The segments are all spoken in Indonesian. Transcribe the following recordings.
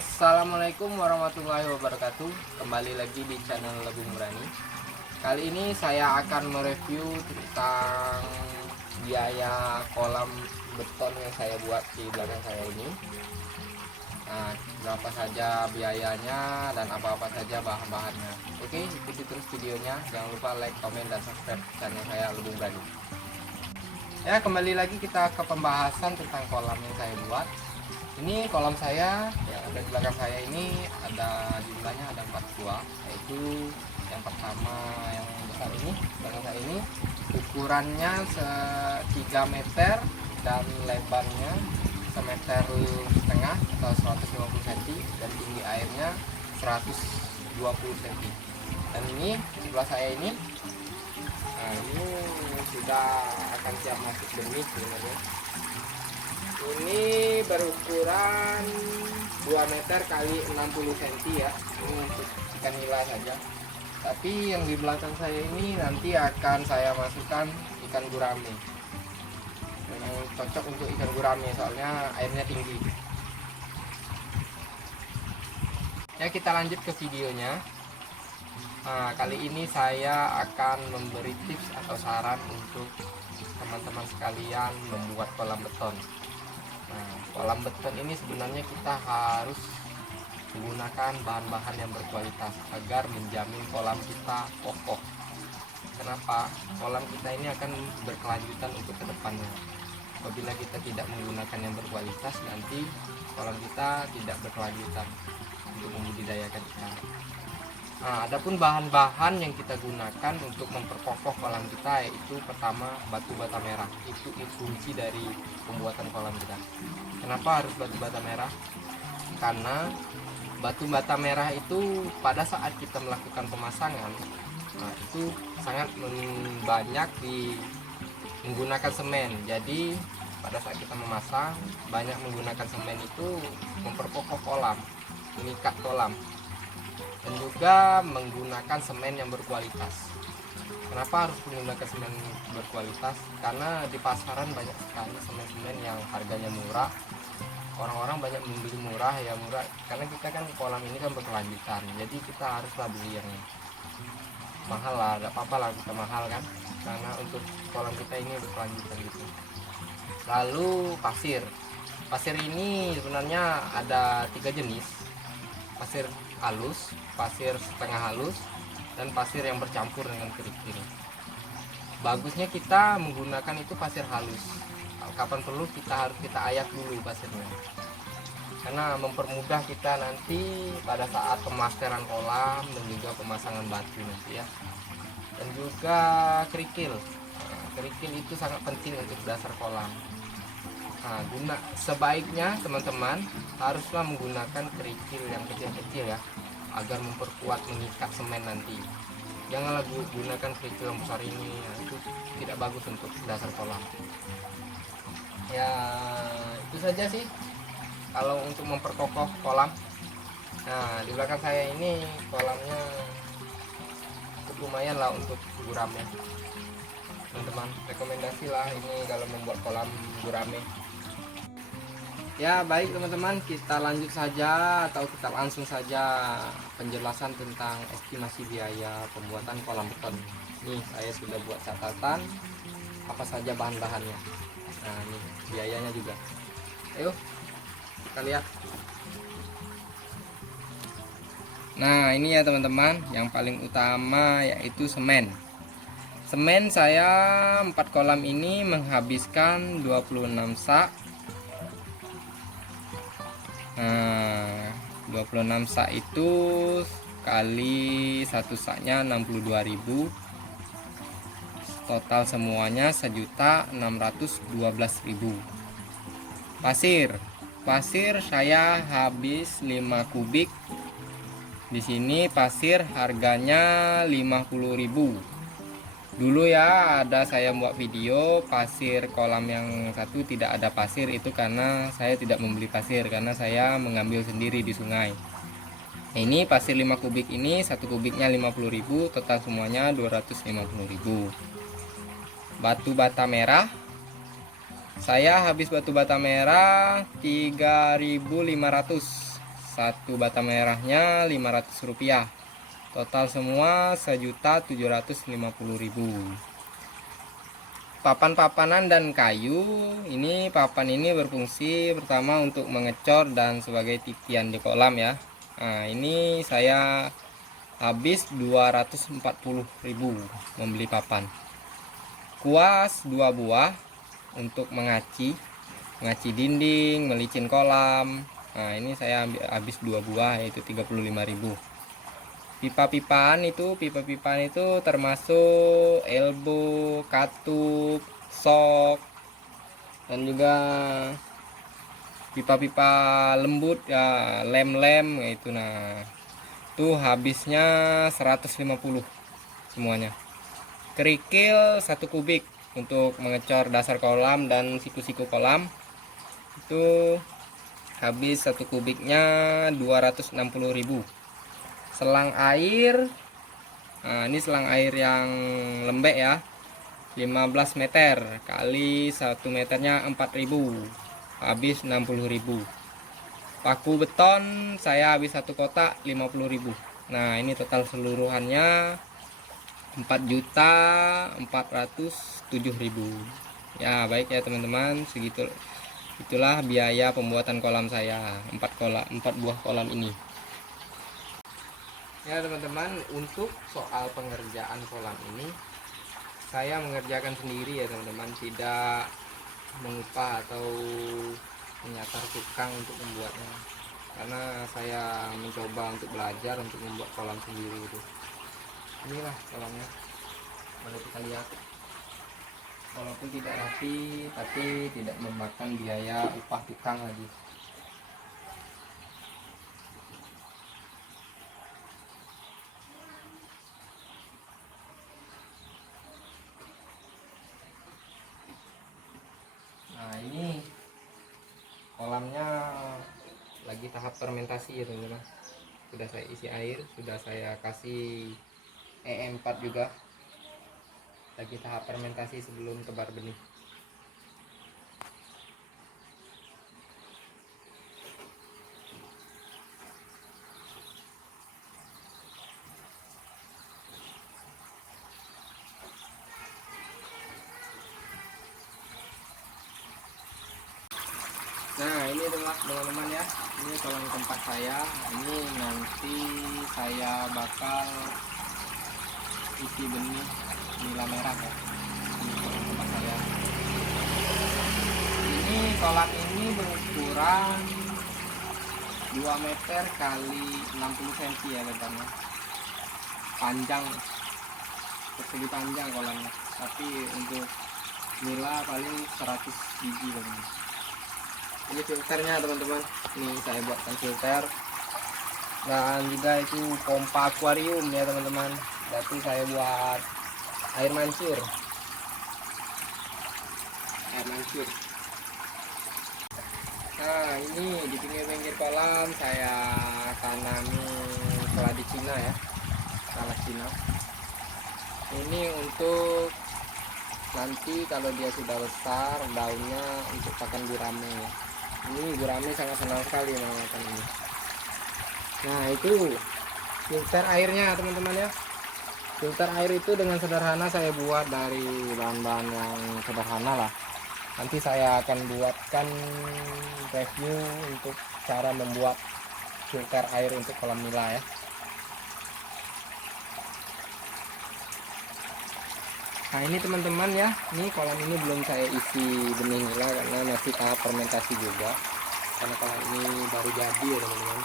Assalamualaikum warahmatullahi wabarakatuh. Kembali lagi di channel Lebung Berani. Kali ini saya akan mereview tentang biaya kolam beton yang saya buat di belakang saya ini. Nah, berapa saja biayanya dan apa-apa saja bahan-bahannya. Oke, ikuti terus videonya. Jangan lupa like, komen, dan subscribe channel saya Lebung Berani. Ya, kembali lagi kita ke pembahasan tentang kolam yang saya buat. Ini kolam saya yang ada di belakang saya ini ada jumlahnya ada 4 buah, yaitu yang pertama yang besar ini belakang saya ini ukurannya 3 meter dan lebarnya 1,5 meter atau 150 cm dan tinggi airnya 120 cm. Dan ini sebelah saya ini, nah ini sudah akan siap masuk benih sebenarnya. Ini berukuran 2 meter kali 60 cm ya. Ini untuk ikan nila saja. Tapi yang di belakang saya ini nanti akan saya masukkan ikan gurame. Yang cocok untuk ikan gurame soalnya airnya tinggi. Ya, kita lanjut ke videonya. Nah, kali ini saya akan memberi tips atau saran untuk teman-teman sekalian membuat kolam beton. Nah, kolam beton ini sebenarnya kita harus menggunakan bahan-bahan yang berkualitas agar menjamin kolam kita kokoh. Kenapa? Kolam kita ini akan berkelanjutan untuk kedepannya. Apabila kita tidak menggunakan yang berkualitas, nanti kolam kita tidak berkelanjutan untuk membudidayakan ikan. Nah, adapun bahan-bahan yang kita gunakan untuk memperkokoh kolam kita yaitu pertama batu bata merah. Itu fungsi dari pembuatan kolam kita. Kenapa harus batu bata merah? Karena batu bata merah itu pada saat kita melakukan pemasangan, nah itu sangat banyak menggunakan semen. Jadi pada saat kita memasang banyak menggunakan semen itu memperkokoh kolam, mengikat kolam. Dan juga menggunakan semen yang berkualitas. Kenapa harus menggunakan semen berkualitas? Karena di pasaran banyak sekali semen-semen yang harganya murah. Orang-orang banyak membeli murah, ya murah karena kita kan kolam ini kan berkelanjutan. Jadi kita haruslah beli yang mahal lah, gak apa-apa lah kita mahal kan, karena untuk kolam kita ini berkelanjutan gitu. Lalu pasir. Pasir ini sebenarnya ada 3 jenis. Pasir halus, pasir setengah halus, dan pasir yang bercampur dengan kerikil. Bagusnya kita menggunakan itu pasir halus. Kapan perlu kita harus kita ayak dulu pasirnya, karena mempermudah kita nanti pada saat pemasteran kolam dan juga pemasangan batu nanti ya. Dan juga kerikil. Kerikil itu sangat penting untuk dasar kolam. Nah, sebaiknya teman-teman haruslah menggunakan kerikil yang kecil-kecil ya, agar memperkuat mengikat semen nanti. Janganlah gunakan kerikil yang besar ini, ya, itu tidak bagus untuk dasar kolam. Ya, itu saja sih kalau untuk memperkokoh kolam. Nah, di belakang saya ini kolamnya cukup lumayan lah untuk gurame. Teman-teman, rekomendasi lah ini kalau membuat kolam gurame. Ya baik teman-teman, kita lanjut saja atau kita langsung saja penjelasan tentang estimasi biaya pembuatan kolam beton. Nih saya sudah buat catatan apa saja bahan-bahannya. Nah ini biayanya juga. Ayo kita lihat. Nah ini ya teman-teman, yang paling utama yaitu semen. Semen saya 4 kolam ini menghabiskan 26 sak. Nah, 26 sak itu kali satu saknya 62.000. Total semuanya 1.612.000. Pasir saya habis 5 kubik. Di sini pasir harganya 50.000. Dulu ya ada saya buat video pasir kolam yang satu tidak ada pasir, itu karena saya tidak membeli pasir karena saya mengambil sendiri di sungai. Nah, ini pasir 5 kubik ini, 1 kubiknya 50.000, total semuanya 250.000. Batu bata merah saya habis batu bata merah 3.500 satu bata merahnya Rp500. Total semua Rp1.750.000. Papan-papanan dan kayu ini, papan ini berfungsi pertama untuk mengecor dan sebagai titian di kolam ya. Nah, ini saya habis Rp240.000 membeli papan. Kuas 2 buah untuk mengaci dinding, melicin kolam. Nah, ini saya habis 2 buah yaitu Rp35.000. Pipa-pipaan itu termasuk elbow, katup, sok, dan juga pipa-pipa lembut ya, lem-lem itu. Nah, itu habisnya 150 semuanya. Kerikil 1 kubik untuk mengecor dasar kolam dan siku-siku kolam, itu habis 1 kubiknya Rp260.000. Selang air, nah ini selang air yang lembek ya, 15 meter kali 1 meternya 4.000, habis 60.000. Paku beton saya habis 1 kotak 50.000. Nah, ini total seluruhannya 4.407.000. Ya, baik ya teman-teman, itulah biaya pembuatan kolam saya, 4 buah kolam ini. Ya teman-teman, untuk soal pengerjaan kolam ini saya mengerjakan sendiri ya teman-teman, tidak mengupah atau menyatar tukang untuk membuatnya, karena saya mencoba untuk belajar untuk membuat kolam sendiri itu. Inilah kolamnya, boleh kita lihat, walaupun tidak rapi tapi tidak memakan biaya upah tukang lagi. Nah, ini kolamnya lagi tahap fermentasi ya teman-teman. Sudah saya isi air, sudah saya kasih EM4 juga. Lagi tahap fermentasi sebelum tebar benih. Nah, ini adalah teman-teman ya, ini kolam tempat saya. Ini nanti saya bakal isi benih nila merah ya. Ini kolam tempat saya. Ini kolam ini berukuran 2 meter kali 60 cm ya lebarnya. Panjang, persegi panjang kolamnya. Tapi untuk nila paling 100 biji teman-teman. Ini filternya teman-teman, ini saya buatkan filter, dan juga itu pompa akuarium ya teman-teman. Berarti saya buat air mancur. Nah, ini di pinggir-pinggir kolam saya tanami keladi Cina ya, salak Cina. Ini untuk nanti kalau dia sudah besar, daunnya untuk pakan gurame ya. Ini gurame sangat senang sekali makan ini. Nah, itu filter airnya teman-teman ya. Filter air itu dengan sederhana saya buat dari bahan-bahan yang sederhana lah. Nanti saya akan buatkan review untuk cara membuat filter air untuk kolam nila ya. Nah, ini teman-teman ya, ini kolam ini belum saya isi benih nila karena masih tahap fermentasi juga, karena kolam ini baru jadi ya teman-teman.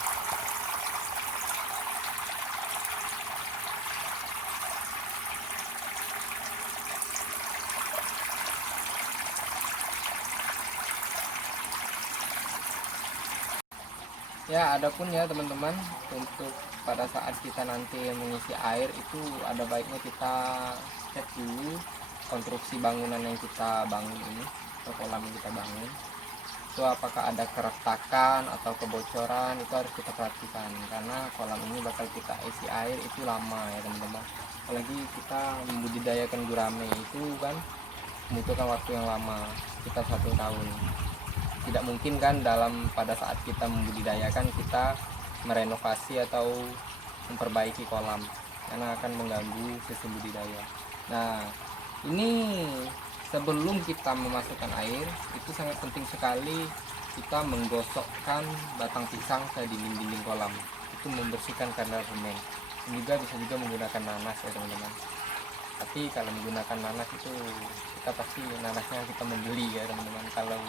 Ya, adapun ya teman-teman, untuk pada saat kita nanti mengisi air itu ada baiknya kita cek dulu konstruksi bangunan yang kita bangun ini, atau kolam yang kita bangun itu apakah ada keretakan atau kebocoran. Itu harus kita perhatikan, karena kolam ini bakal kita isi air itu lama ya teman-teman. Apalagi kita membudidayakan gurame itu kan membutuhkan waktu yang lama, sekitar 1 tahun. Tidak mungkin kan pada saat kita membudidayakan kita merenovasi atau memperbaiki kolam karena akan mengganggu sistem budidaya. Nah, ini sebelum kita memasukkan air itu sangat penting sekali kita menggosokkan batang pisang ke dinding-dinding kolam, itu membersihkan kadar semen. Juga bisa juga menggunakan nanas ya teman-teman, tapi kalau menggunakan nanas itu kita pasti nanasnya kita membeli ya teman-teman. Kalau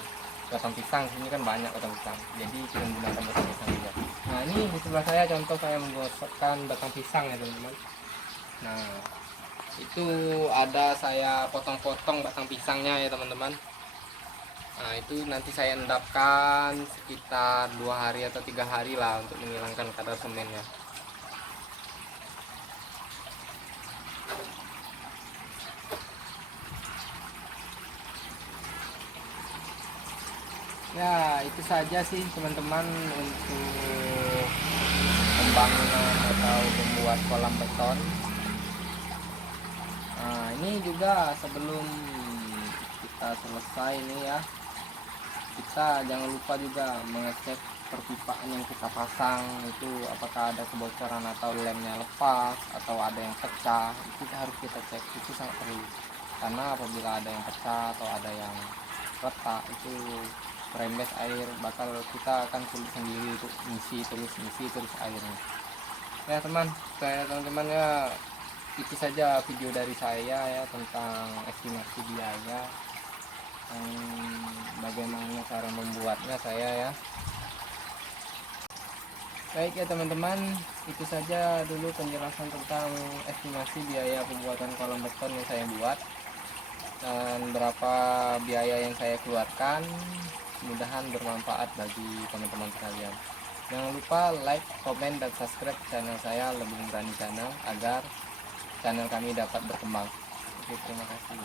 batang pisang sini kan banyak batang pisang, jadi kita menggunakan batang pisang juga. Nah, ini di sebelah saya contoh saya menggosokkan batang pisang ya teman-teman. Nah, itu ada saya potong-potong batang pisangnya ya teman-teman. Nah, itu nanti saya endapkan sekitar 2 hari atau 3 hari lah untuk menghilangkan kadar semennya. Ya, itu saja sih teman-teman untuk pembangunan atau membuat kolam beton. Nah, ini juga sebelum kita selesai ini ya, kita jangan lupa juga mengecek perpipaan yang kita pasang itu apakah ada kebocoran atau lemnya lepas atau ada yang pecah. Itu harus kita cek, itu sangat perlu, karena apabila ada yang pecah atau ada yang retak itu merembes air, bakal kita akan sulit sendiri untuk ngisi terus airnya ya teman-teman ya. Itu saja video dari saya ya tentang estimasi biaya, bagaimana cara membuatnya saya ya. Baik ya teman-teman, itu saja dulu penjelasan tentang estimasi biaya pembuatan kolam beton yang saya buat dan berapa biaya yang saya keluarkan. Mudahan bermanfaat bagi teman-teman sekalian. Jangan lupa like, komen, dan subscribe channel saya Lebung Berani Channel agar channel kami dapat berkembang. Oke, terima kasih.